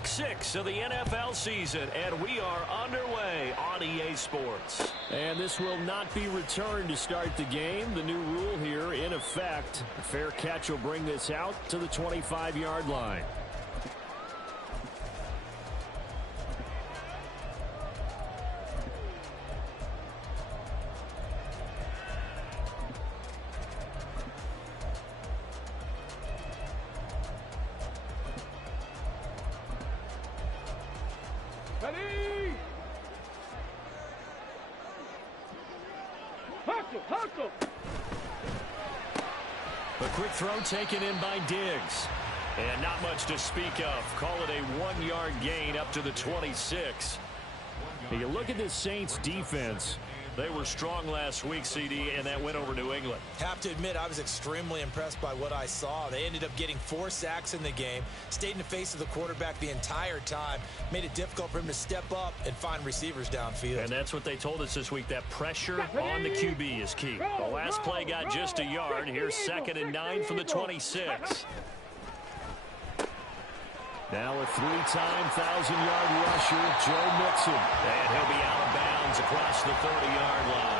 Week 6 of the NFL season, and we are underway on EA Sports. And this will not be returned to start the game. The new rule here in effect. A fair catch will bring this out to the 25-yard line. A quick throw taken in by Diggs. And not much to speak of. Call it a 1-yard gain up to the 26. You look at this Saints defense. They were strong last week, CD, and that went over New England. Have to admit, I was extremely impressed by what I saw. They ended up getting 4 sacks in the game, stayed in the face of the quarterback the entire time, made it difficult for him to step up and find receivers downfield. And that's what they told us this week, that pressure on the QB is key. The last play got just a yard. Here's 2nd and 9 from the 26. Now a 3-time 1,000-yard rusher, Joe Mixon. And he'll be out of bounds across the 30-yard line.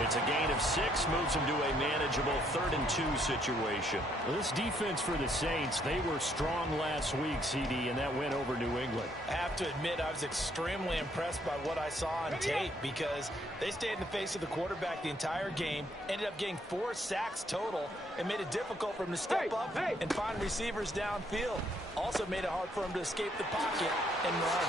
It's a gain of 6, moves him to a manageable 3rd and 2 situation. Well, this defense for the Saints, they were strong last week, CD, and that went over New England. I have to admit, I was extremely impressed by what I saw on tape because they stayed in the face of the quarterback the entire game, ended up getting 4 sacks total, and made it difficult for him to step up and find receivers downfield. Also made it hard for him to escape the pocket and run.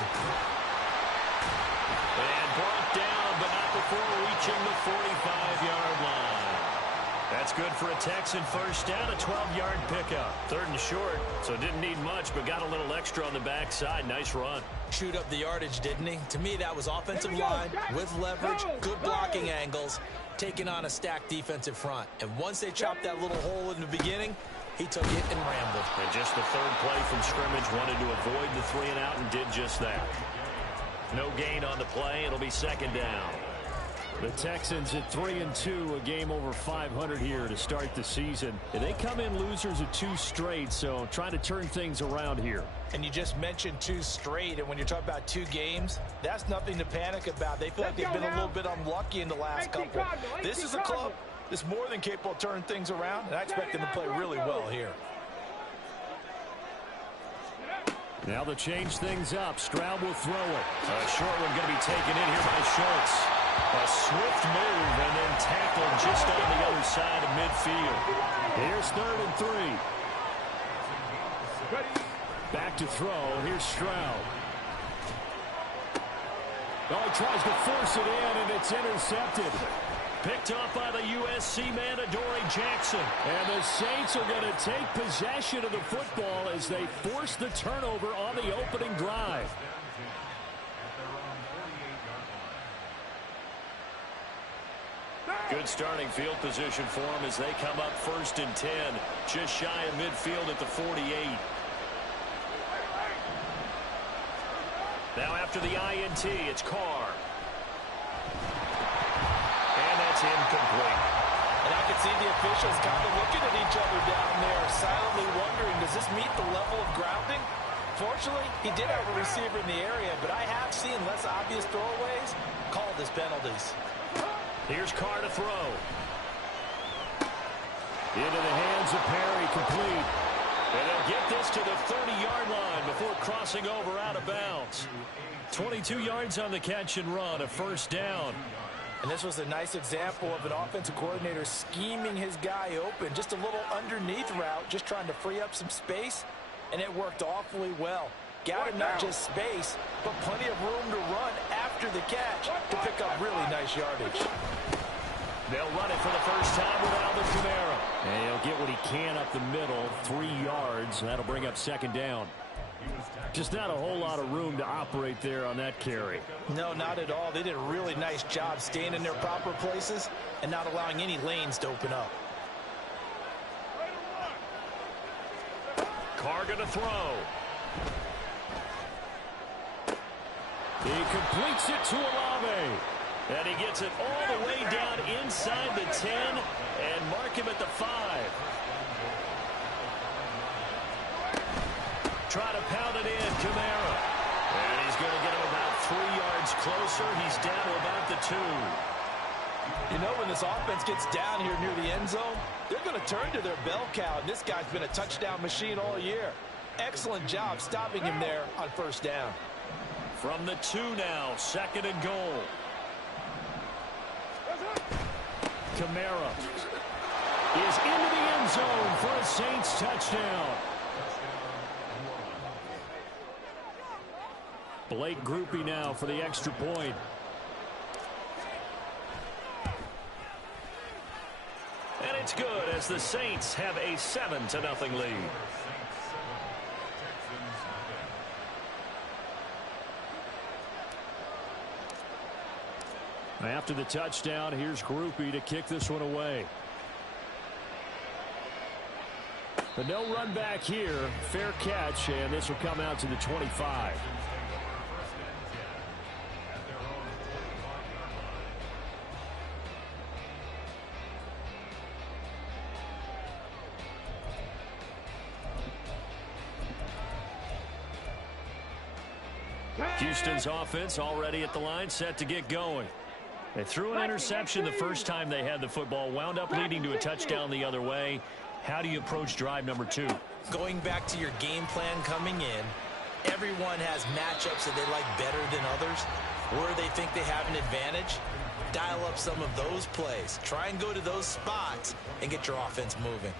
And brought down, but not before reaching the 45-yard line. That's good for a Texan first down, a 12-yard pickup. 3rd and short, so didn't need much, but got a little extra on the backside. Nice run. Chewed up the yardage, didn't he? To me, that was offensive line with leverage, good blocking angles, taking on a stacked defensive front. And once they chopped that little hole in the beginning, he took it and rambled. And just the 3rd play from scrimmage, wanted to avoid the 3 and out and did just that. No gain on the play. It'll be 2nd down. The Texans at 3 and 2, a game over 500 here to start the season. And they come in losers of 2 straight, so trying to turn things around here. And you just mentioned 2 straight, and when you're talking about 2 games, that's nothing to panic about. They feel like they've been a little bit unlucky in the last couple. This is a club that's more than capable of turning things around, and I expect them to play really well here. Now they'll change things up. Stroud will throw it. A short one going to be taken in here by Schultz. A swift move and then tackled just on the other side of midfield. Here's 3rd and 3. Back to throw. Here's Stroud. Oh, he tries to force it in, and it's intercepted. Picked up by the USC man, Adoree Jackson. And the Saints are going to take possession of the football as they force the turnover on the opening drive. Good starting field position for them as they come up 1st and 10. Just shy of midfield at the 48. Now after the INT, it's Carr. Incomplete. And I could see the officials kind of looking at each other down there, silently wondering, does this meet the level of grounding? Fortunately, he did have a receiver in the area, but I have seen less obvious throwaways called as penalties. Here's Carr to throw. Into the hands of Perry, complete. And they'll get this to the 30-yard line before crossing over out of bounds. 22 yards on the catch and run, a 1st down. And this was a nice example of an offensive coordinator scheming his guy open. Just a little underneath route, just trying to free up some space, and it worked awfully well. Got him not just space, but plenty of room to run after the catch to pick up really nice yardage. They'll run it for the first time with Alvin Kamara. And he'll get what he can up the middle, 3 yards. That'll bring up 2nd down. Just not a whole lot of room to operate there on that carry. No, not at all. They did a really nice job staying in their proper places and not allowing any lanes to open up. Carr going to throw. He completes it to Olave. And he gets it all the way down inside the 10 and mark him at the 5. try to pound it in. Kamara. And he's going to get him about 3 yards closer. He's down to about the 2. You know, when this offense gets down here near the end zone, they're going to turn to their bell cow, and this guy's been a touchdown machine all year. Excellent job stopping him there on first down. From the 2 now, 2nd and goal. Kamara is into the end zone for a Saints touchdown. Blake Groupie now for the extra point. And it's good as the Saints have a 7-0 lead. After the touchdown, here's Groupie to kick this one away. But no run back here. Fair catch, and this will come out to the 25. Houston's offense already at the line, set to get going. They threw an interception the first time they had the football, wound up leading to a touchdown the other way. How do you approach drive number 2? Going back to your game plan coming in, everyone has matchups that they like better than others, where they think they have an advantage. Dial up some of those plays. Try and go to those spots and get your offense moving.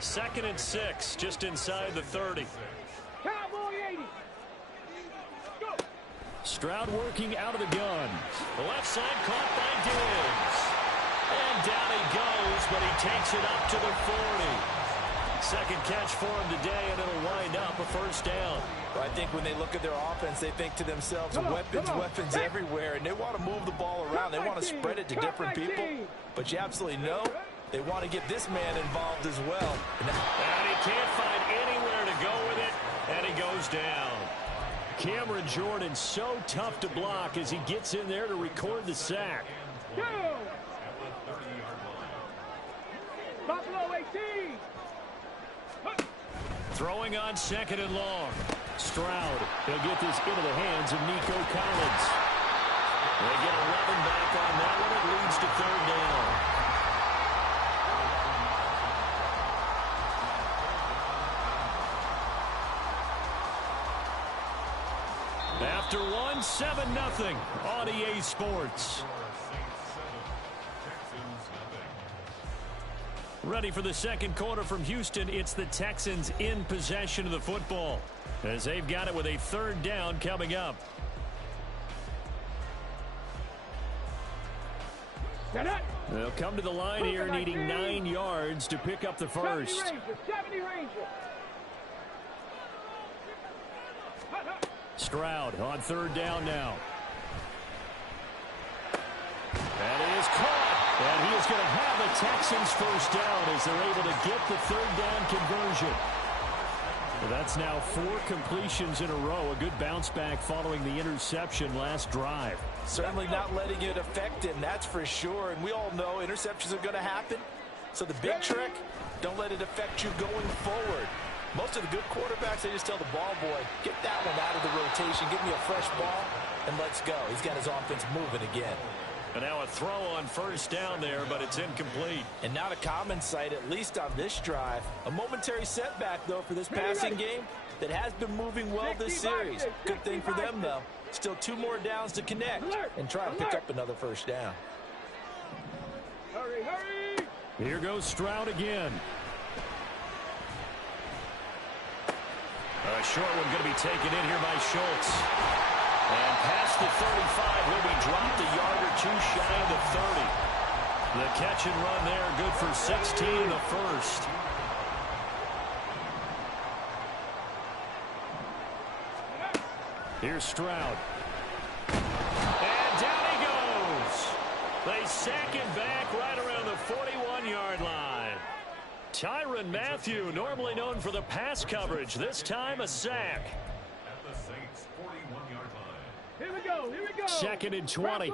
2nd and 6, just inside the 30. Stroud working out of the gun. The left side caught by Diggs. And down he goes, but he takes it up to the 40. Second catch for him today, and it'll wind up a first down. Well, I think when they look at their offense, they think to themselves, weapons everywhere, and they want to move the ball around. They want to spread it to different people. But you absolutely know they want to get this man involved as well. And he can't find anywhere to go with it, and he goes down. Cameron Jordan so tough to block as he gets in there to record the sack. Throwing on 2nd and long. Stroud. He'll get this into the hands of Nico Collins. They get 11 back on that one. It leads to 3rd down. After one, 7-0 on EA Sports. Ready for the second quarter from Houston. It's the Texans in possession of the football as they've got it with a 3rd down coming up. They'll come to the line here needing 9 yards to pick up the first. Stroud on 3rd down now. That is caught. And he is going to have the Texans first down as they're able to get the 3rd down conversion. Well, that's now 4 completions in a row. A good bounce back following the interception last drive. Certainly not letting it affect him, that's for sure. And we all know interceptions are going to happen. So the big trick, don't let it affect you going forward. Most of the good quarterbacks, they just tell the ball boy, get that one out of the rotation, give me a fresh ball, and let's go. He's got his offense moving again. And now a throw on first down there, but it's incomplete. And not a common sight, at least on this drive. A momentary setback, though, for this passing game that has been moving well this series. Good thing for them, though. Still 2 more downs to connect and try and pick up another first down. Hurry! Here goes Stroud again. A short one going to be taken in here by Schultz. And past the 35, will be dropped a yard or 2 shy of the 30. The catch and run there, good for 16 in the first. Here's Stroud. And down he goes. They sack him back right around the 41-yard line. Tyrann Mathieu, normally known for the pass coverage, this time a sack. Here we go. 2nd and 20.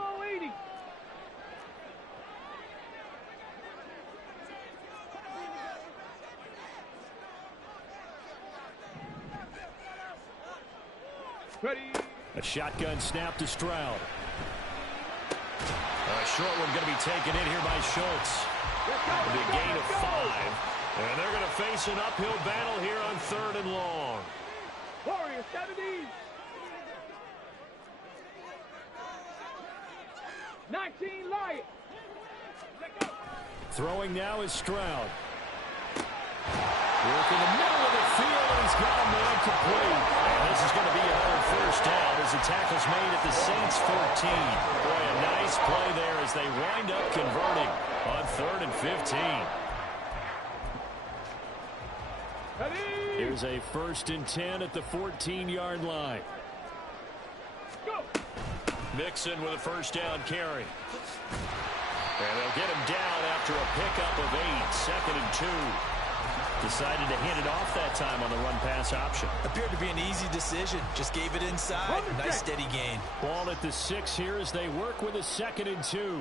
A shotgun snap to Stroud. A short one going to be taken in here by Schultz. It'll be a gain of 5. And they're going to face an uphill battle here on 3rd and long. Warrior 70. 19 Lion. Throwing now is Stroud. Work in the middle of the field, and he's got a man complete. And this is going to be another first down as the tackle's made at the Saints 14. Boy, a nice play there as they wind up converting on 3rd and 15. Here's a 1st and 10 at the 14-yard line. Go. Mixon with a first down carry. And they'll get him down after a pickup of 8. 2nd and 2. Decided to hand it off that time on the run-pass option. Appeared to be an easy decision. Just gave it inside. Nice steady gain. Ball at the 6 here as they work with a 2nd and 2.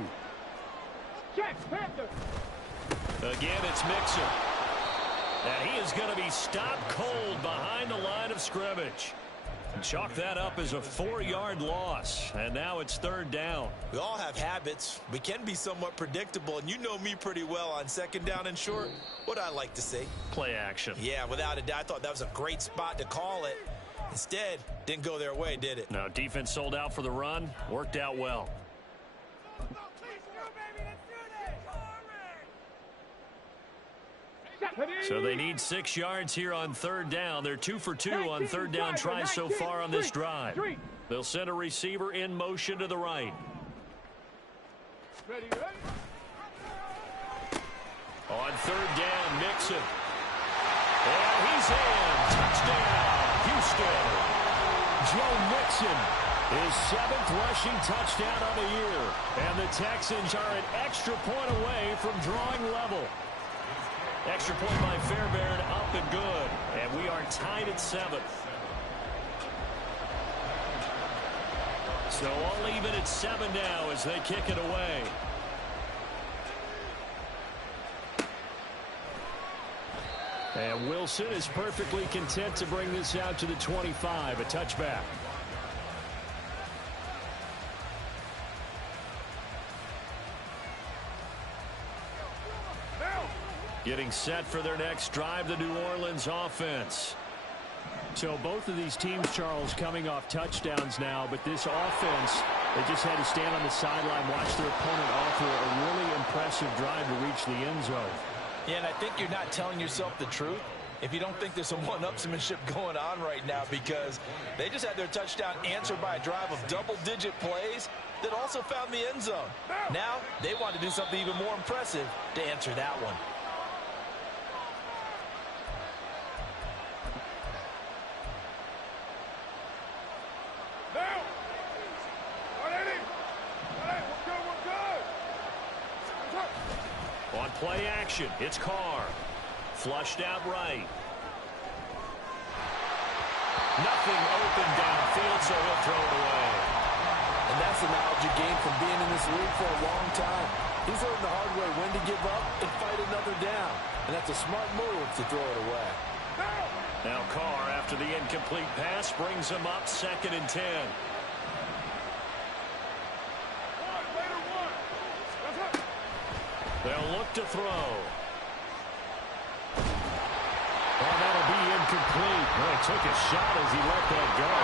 Check, Panther. Again, it's Mixon. And he is going to be stopped cold behind the line of scrimmage. And chalk that up as a 4-yard loss. And now it's 3rd down. We all have habits. We can be somewhat predictable, and you know me pretty well on 2nd down and short. What I like to say? Play action. Yeah, without a doubt, I thought that was a great spot to call it. Instead, didn't go their way, did it? No, defense sold out for the run. Worked out well. So they need 6 yards here on 3rd down. They're 2 for 2 on 3rd down tries so far on this drive. They'll send a receiver in motion to the right. On 3rd down, Mixon. And he's in. Touchdown, Houston. Joe Mixon, his 7th rushing touchdown of the year. And the Texans are an extra point away from drawing level. Extra point by Fairbairn, up and good. And we are tied at 7. So all even at 7 now as they kick it away. And Wilson is perfectly content to bring this out to the 25, a touchback. Getting set for their next drive, the New Orleans offense. So both of these teams, Charles, coming off touchdowns now, but this offense, they just had to stand on the sideline, watch their opponent offer a really impressive drive to reach the end zone. Yeah, and I think you're not telling yourself the truth if you don't think there's some one-upsmanship going on right now, because they just had their touchdown answered by a drive of double-digit plays that also found the end zone. Now they want to do something even more impressive to answer that one. On play action, it's Carr. Flushed out right. Nothing open downfield, so he'll throw it away. And that's the knowledge you gain from being in this league for a long time. He's learned the hard way when to give up and fight another down. And that's a smart move to throw it away. Now Carr, after the incomplete pass, brings him up 2nd and 10. They'll look to throw. And that'll be incomplete. Well, he took a shot as he let that go.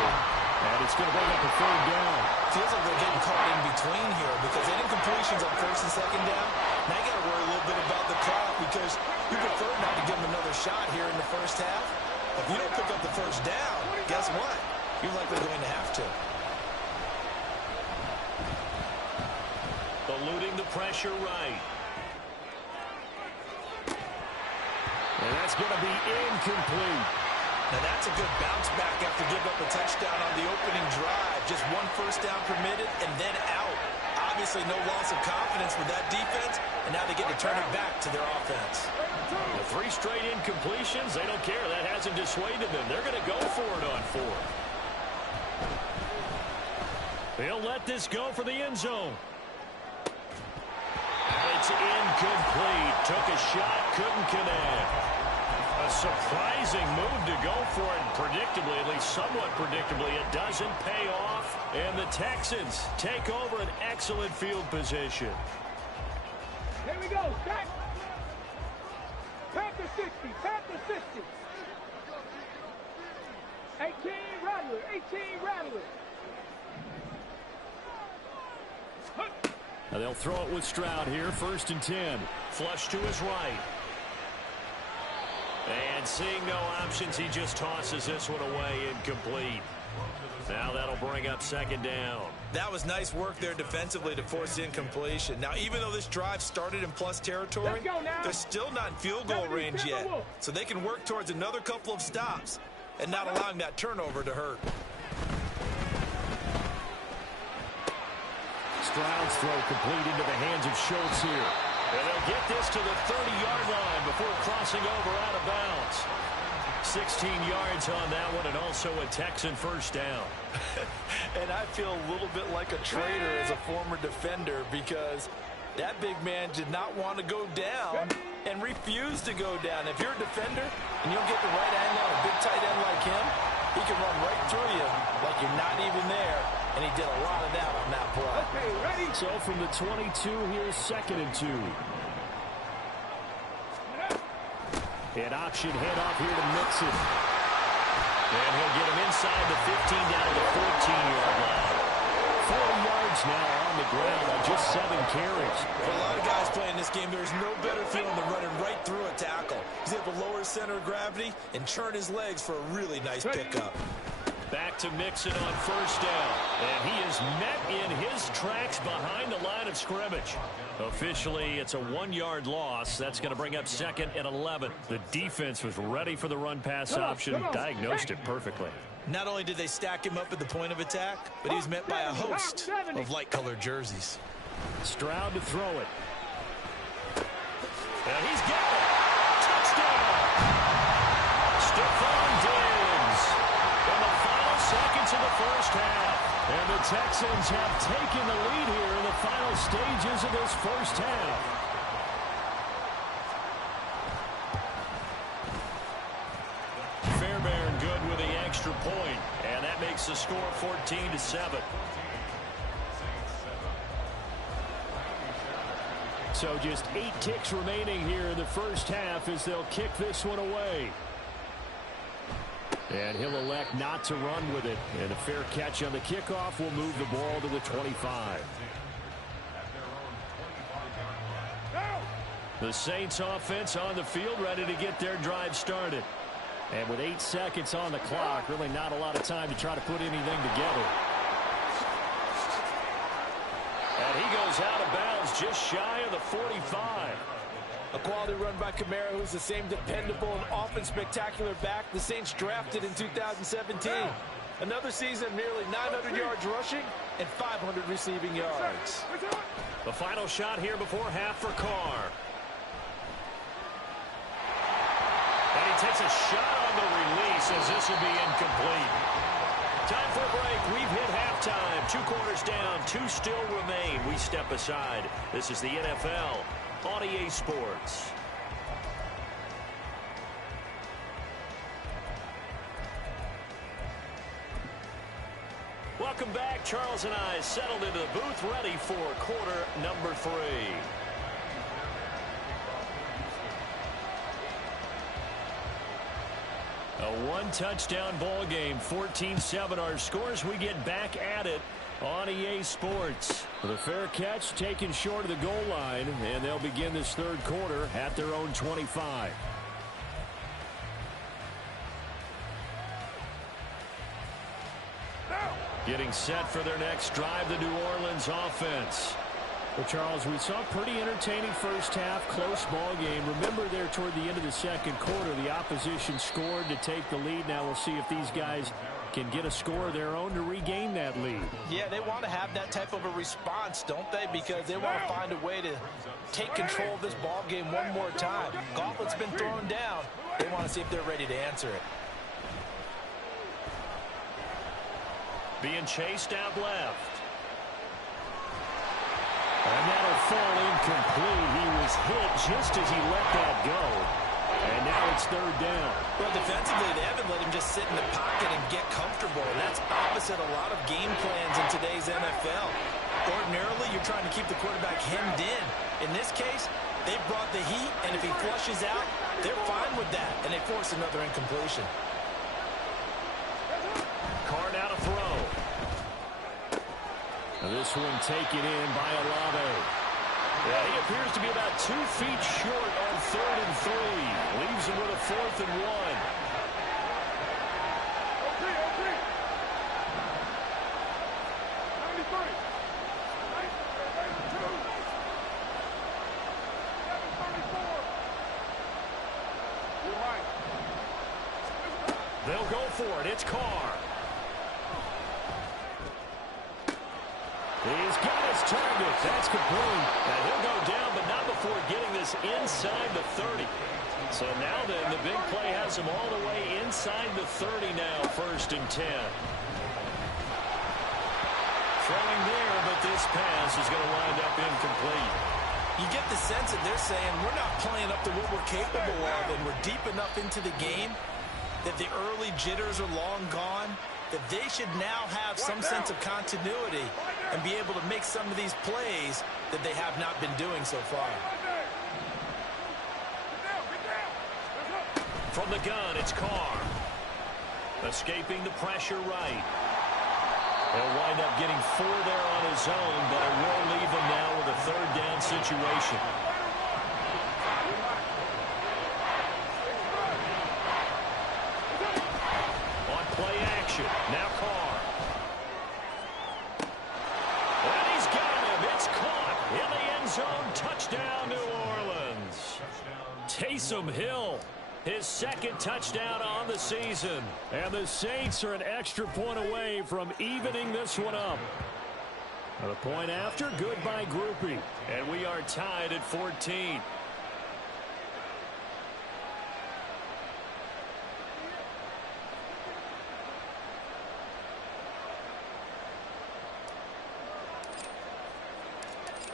And it's going to bring up a 3rd down. Feels like they're getting caught in between here because they incompletions on 1st and 2nd down. Now you got to worry a little bit about the clock because you prefer not to give them another shot here in the first half. If you don't pick up the first down, guess what? You're likely going to have to. Eluding the pressure right. And that's going to be incomplete. Now that's a good bounce back after giving up a touchdown on the opening drive. Just 1 first down permitted and then out. Obviously no loss of confidence with that defense, and now they get to turn it back to their offense. The 3 straight incompletions, they don't care. That hasn't dissuaded them. They're going to go for it on 4th. They'll let this go for the end zone. And it's incomplete. Took a shot, couldn't connect. A A surprising move to go for it. Predictably, at least somewhat predictably, it doesn't pay off. And the Texans take over an excellent field position. Here we go, stack. Panther 60, Panther 60. 18 Rattler, 18 Rattler. Now they'll throw it with Stroud here, 1st and 10. Flush to his right. And seeing no options, he just tosses this one away, incomplete. Now that'll bring up 2nd down. That was nice work there defensively to force incompletion. Now, even though this drive started in plus territory, they're still not in field goal range yet. So they can work towards another couple of stops and not allowing that turnover to hurt. Stroud's throw complete into the hands of Schultz here. And they'll get this to the 30-yard line before crossing over out of bounds. 16 yards on that one, and also a Texan 1st down. And I feel a little bit like a traitor as a former defender because that big man did not want to go down and refused to go down. If you're a defender and you don't get the right angle on a big tight end like him, he can run right through you like you're not even there. And he did a lot of that on that play. Okay, ready? So from the 22, here's 2nd and 2. An option handoff here to Mixon. And he'll get him inside the 15 down to the 14-yard line. 4 yards now on the ground on just 7 carries. For a lot of guys playing this game, there's no better feeling than running right through a tackle. He's able to lower his center of gravity and churn his legs for a really nice pickup. Back to Mixon on 1st down. And he is met in his tracks behind the line of scrimmage. Officially, it's a 1-yard loss. That's going to bring up 2nd and 11. The defense was ready for the run-pass option, diagnosed it perfectly. Not only did they stack him up at the point of attack, but he was met by a host of light-colored jerseys. Stroud to throw it. And he's got it. Touchdown. Stephon Diggs. In the final seconds of the 1st half. And the Texans have taken the lead here in the final stages of this 1st half. Fairbairn good with the extra point, and that makes the score 14-7. So just 8 ticks remaining here in the 1st half as they'll kick this one away. And he'll elect not to run with it. And a fair catch on the kickoff will move the ball to the 25. The Saints offense on the field ready to get their drive started. And with 8 seconds on the clock, really not a lot of time to try to put anything together. And he goes out of bounds just shy of the 45. A quality run by Kamara, who's the same dependable and often spectacular back the Saints drafted in 2017. Another season, nearly 900 yards rushing and 500 receiving yards. The final shot here before half for Carr. And he takes a shot on the release as this will be incomplete. Time for a break. We've hit halftime. 2 quarters down. 2 still remain. We step aside. This is the NFL on EA Sports. Welcome back. Charles and I settled into the booth ready for quarter number 3. A 1-touchdown ball game, 14-7 our scores. We get back at it on EA Sports. The fair catch taken short of the goal line, and they'll begin this 3rd quarter at their own 25. Getting set for their next drive, the New Orleans offense. Well, Charles, we saw a pretty entertaining 1st half, close ball game. Remember there toward the end of the 2nd quarter, the opposition scored to take the lead. Now we'll see if these guys can get a score of their own to regain that lead. Yeah, they want to have that type of a response, don't they? Because they want to find a way to take control of this ball game one more time. Gauntlet's been thrown down. They want to see if they're ready to answer it. Being chased out left. And that'll fall incomplete. He was hit just as he let that go. And now it's third down. Well, defensively, they haven't let him just sit in the pocket and get comfortable, and that's opposite a lot of game plans in today's NFL. Ordinarily, you're trying to keep the quarterback hemmed in. In this case, they brought the heat, and if he flushes out, they're fine with that, and they force another incompletion. Card out a throw. Now this one taken in by Olave. Yeah, he appears to be about 2 feet short on 3rd and 3. Leaves him with a 4th and 1. They'll go for it. It's Carr. He's got his target. That's complete. And he'll go down, but not before getting this inside the 30. So now then, the big play has him all the way inside the 30 now, 1st and 10. Throwing there, but this pass is going to wind up incomplete. You get the sense that they're saying we're not playing up to what we're capable of, and we're deep enough into the game that the early jitters are long gone, that they should now have some sense of continuity and be able to make some of these plays that they have not been doing so far. From the gun, it's Carr. Escaping the pressure right. He'll wind up getting 4 there on his own, but it will leave him now with a 3rd down situation. On play action, now Carr. And he's got him. It's caught in the end zone. Touchdown, New Orleans. Taysom Hill, his 2nd touchdown on the season. And the Saints are an extra point away from evening this one up. And a point after, good by Groupie. And we are tied at 14.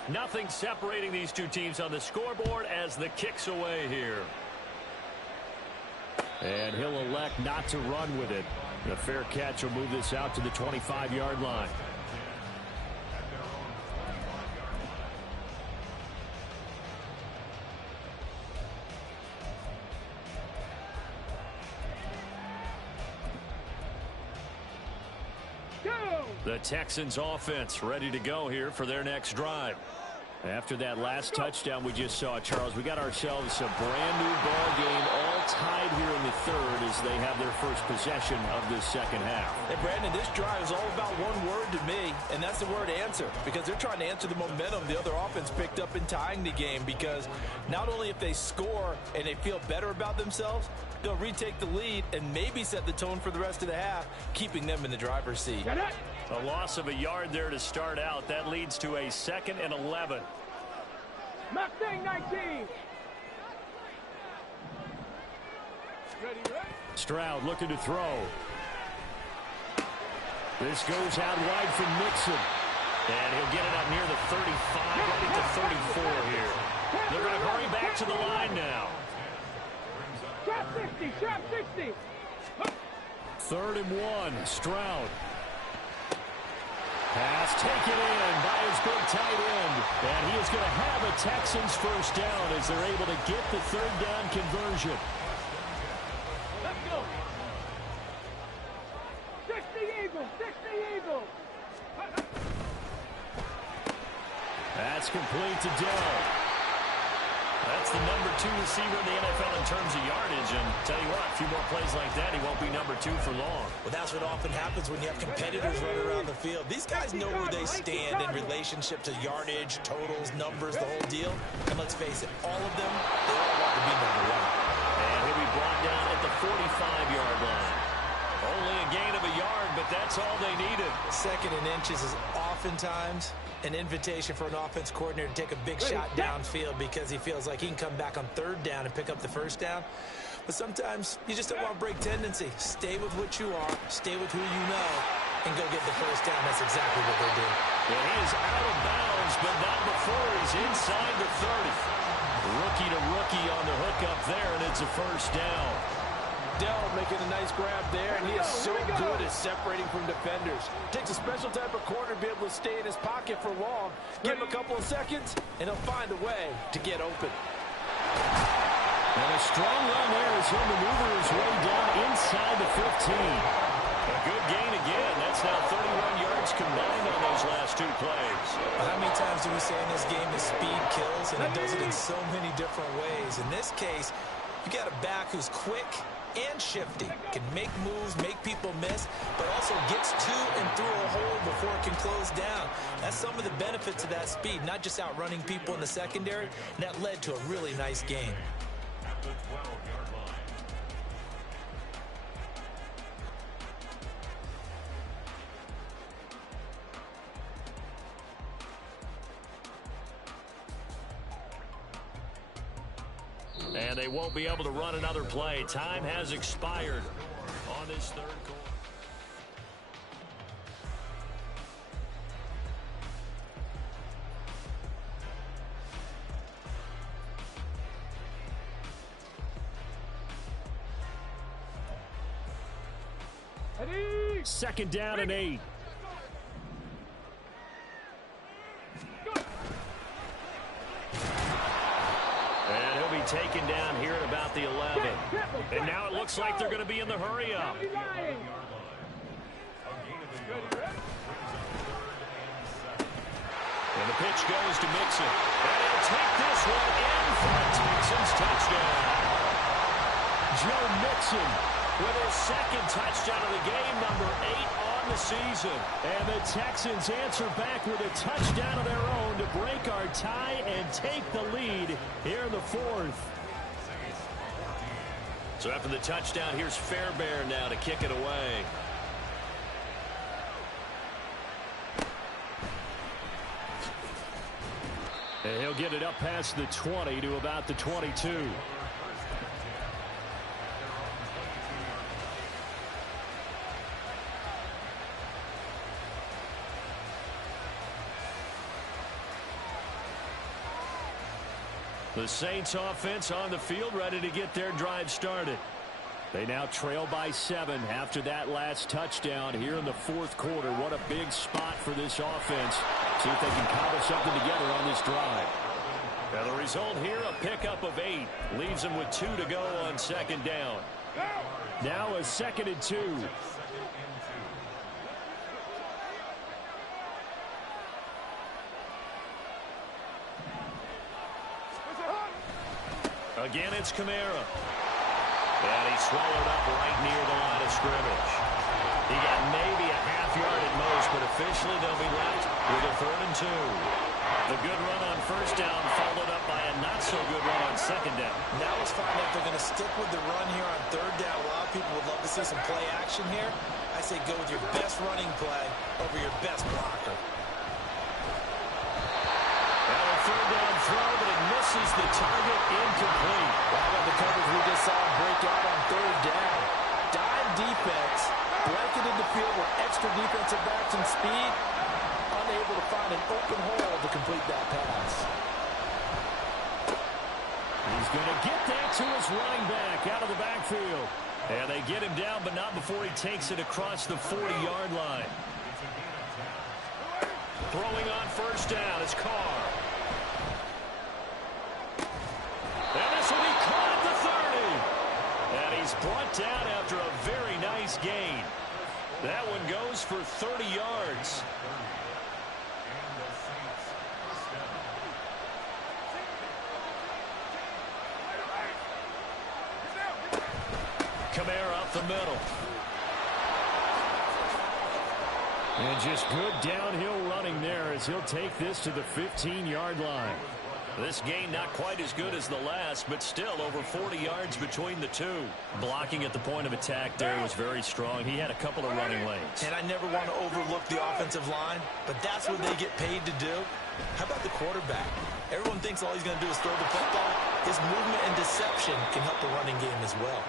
Nothing separating these two teams on the scoreboard as the kick's away here. And he'll elect not to run with it. The fair catch will move this out to the 25-yard line. The Texans offense ready to go here for their next drive. After that last touchdown we just saw, Charles, we got ourselves a brand new ball game, all tied here in the 3rd as they have their first possession of this 2nd half. And Brandon, this drive is all about one word to me, and that's the word answer, because they're trying to answer the momentum the other offense picked up in tying the game, because not only if they score and they feel better about themselves, they'll retake the lead and maybe set the tone for the rest of the half, keeping them in the driver's seat. A loss of a yard there to start out. That leads to a 2nd and 11. Mustang 19. Stroud looking to throw. This goes out wide from Mixon. And he'll get it up near the 35, right at the 34 here. They're going to hurry back to the line now. Shot 60, shot 60. 3rd and 1, Stroud. Pass taken in by his big tight end. And he is going to have a Texans first down as they're able to get the 3rd down conversion. Let's go. 60 Eagles, 60 Eagles. That's complete to Dell. That's the number 2 receiver in the NFL in terms of yardage. And tell you what, a few more plays like that, he won't be number 2 for long. Well, that's what often happens when you have competitors running around the field. These guys know where they stand in relationship to yardage, totals, numbers, the whole deal. And let's face it, all of them, they all want to be number 1. And he'll be brought down at the 45-yard line. Only a gain of a yard, but that's all they needed. 2nd and inches is oftentimes an invitation for an offense coordinator to take a big shot downfield because he feels like he can come back on 3rd down and pick up the 1st down. But sometimes you just don't want to break tendency. Stay with what you are. Stay with who you know. and go get the first down. That's exactly what they did. And he is out of bounds, but not before he's inside the 30. Rookie to rookie on the hook up there, and it's a first down. Dell making a nice grab there, and he is so good at separating from defenders. Takes a special type of corner to be able to stay in his pocket for long. Give him a couple of seconds, and he'll find a way to get open. And a strong run there as he'll maneuver his way down inside the 15. A good gain again. That's now 31 yards combined on those last two plays. How many times do we say in this game that speed kills, and it does it in so many different ways? In this case, you got a back who's quick and shifty, can make moves, make people miss, but also gets to and through a hole before it can close down. That's some of the benefits of that speed, not just outrunning people in the secondary, and that led to a really nice game. And they won't be able to run another play. Time has expired on this third quarter. Second down and 8. And he'll be taken down here at about the 11. And now it looks like they're going to be in the hurry-up. And the pitch goes to Mixon. And he'll take this one in for a Texans touchdown. Joe Mixon with his second touchdown of the game, number 8 on the season. And the Texans answer back with a touchdown of their own to break our tie and take the lead here in the fourth. So after the touchdown, here's Fairbairn now to kick it away. And he'll get it up past the 20 to about the 22. The Saints offense on the field, ready to get their drive started. They now trail by 7 after that last touchdown here in the fourth quarter. What a big spot for this offense. See if they can cobble something together on this drive. Now the result here, a pickup of 8. Leaves them with 2 to go on second down. Now a 2nd and 2. Again, it's Kamara. And he swallowed up right near the line of scrimmage. He got maybe a half yard at most, but officially they'll be left with a 3rd and 2. The good run on first down followed up by a not-so-good run on second down. Now let's find out if they're going to stick with the run here on 3rd down. A lot of people would love to see some play action here. I say go with your best running play over your best blocker. Now a 3rd down throw, but it misses the target, incomplete. How about the coverage we just saw break out on 3rd down? Dime defense, blanketed the field with extra defensive backs and speed, unable to find an open hole to complete that pass. He's going to get that to his running back out of the backfield. And they get him down, but not before he takes it across the 40-yard line. Throwing on first down is Carr. And this will be caught at the 30. And he's brought down after a very nice gain. That one goes for 30 yards. Kamara up the middle. And just good downhill running there as he'll take this to the 15-yard line. This gain not quite as good as the last, but still over 40 yards between the two. Blocking at the point of attack there was very strong. He had a couple of running lanes. And I never want to overlook the offensive line, but that's what they get paid to do. How about the quarterback? Everyone thinks all he's going to do is throw the football. His movement and deception can help the running game as well.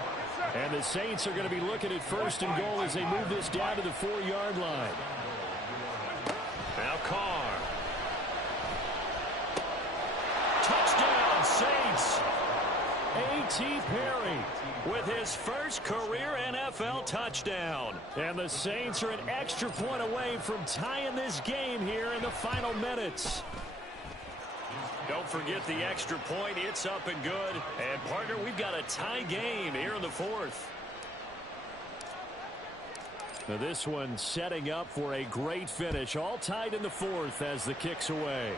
And the Saints are going to be looking at first and goal as they move this down to the 4-yard line. Now Carr. Touchdown, Saints. A.T. Perry With his first career NFL touchdown. And the Saints are an extra point away from tying this game here in the final minutes. Don't forget the extra point. It's up and good. And, partner, we've got a tie game here in the fourth. Now this one setting up for a great finish. All tied in the fourth as the kick's away.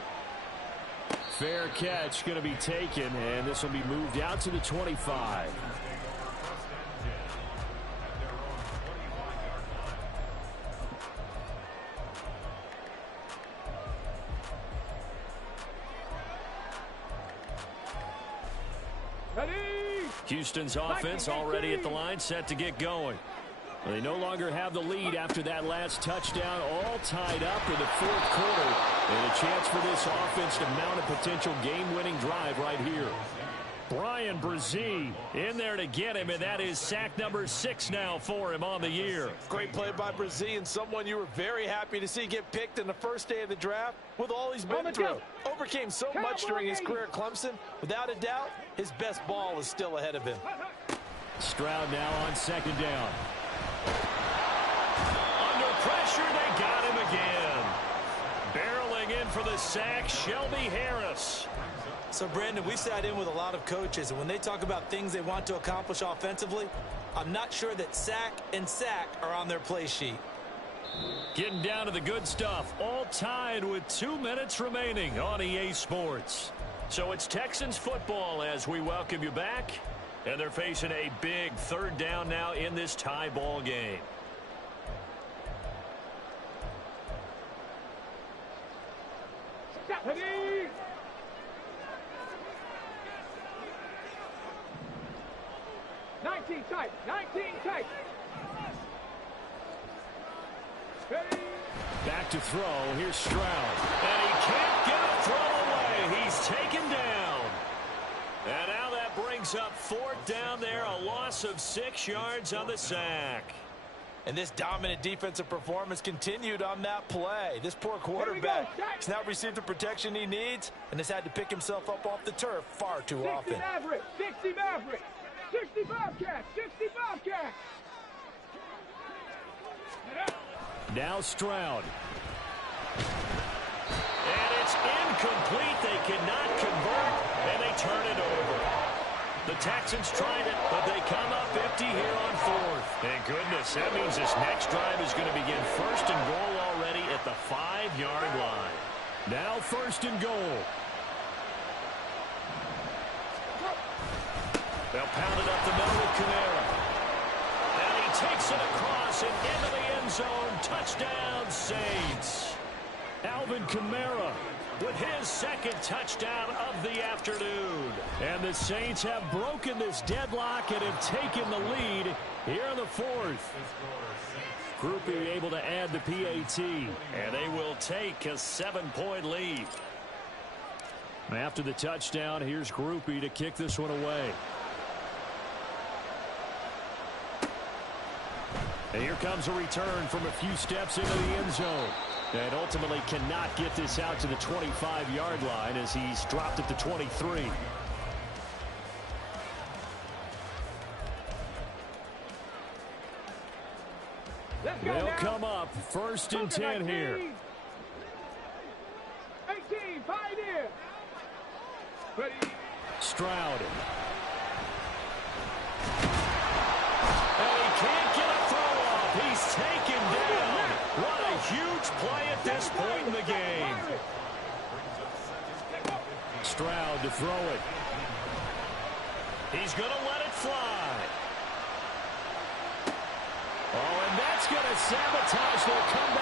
Fair catch going to be taken, and this will be moved out to the 25. Ready? Houston's offense already at the line, set to get going. They no longer have the lead after that last touchdown, all tied up in the fourth quarter. And a chance for this offense to mount a potential game-winning drive right here. Brian Brzee in there to get him, and that is sack number 6 now for him on the year. Great play by Brzee, and someone you were very happy to see get picked in the first day of the draft with all he's been through. Overcame so much during his career at Clemson. Without a doubt, his best ball is still ahead of him. Stroud now on second down. Under pressure, they got him again. Barreling in for the sack, Shelby Harris. So, Brandon, we sat in with a lot of coaches, and when they talk about things they want to accomplish offensively, I'm not sure that sack and sack are on their play sheet. Getting down to the good stuff, all tied with 2 minutes remaining on EA Sports. So it's Texans football as we welcome you back, and they're facing a big third down now in this tie ball game. Ready? Tight. 19 tight. Ready? Back to throw. Here's Stroud. And he can't get a throw away. He's taken down. And now that brings up fourth down there. A loss of 6 yards on the sack. And this dominant defensive performance continued on that play. This poor quarterback has now received the protection he needs and has had to pick himself up off the turf far too 60 often. Maverick. 60 Maverick. 60 Bobcats. 60 Bobcats. Now Stroud. And it's incomplete. They cannot convert, and they turn it over. The Texans tried it, but they come up empty here on fourth. Thank goodness. That means this next drive is going to begin first and goal already at the 5-yard line. Now first and goal. They'll pound it up the middle with Kamara. And he takes it across and into the end zone. Touchdown, Saints. Alvin Kamara with his second touchdown of the afternoon. And the Saints have broken this deadlock and have taken the lead here in the fourth. Groupie able to add the PAT. And they will take a 7-point lead. After the touchdown, here's Groupie to kick this one away. And here comes a return from a few steps into the end zone. And ultimately cannot get this out to the 25-yard line as he's dropped at the 23. They'll come up first and 10 here. 18, Pioneer. Ready? Stroud. And he can't get a throw off. He's taken down. What a huge play at this point in the game. Stroud to throw it. He's going to let it fly. Oh, and that's going to sabotage their comeback.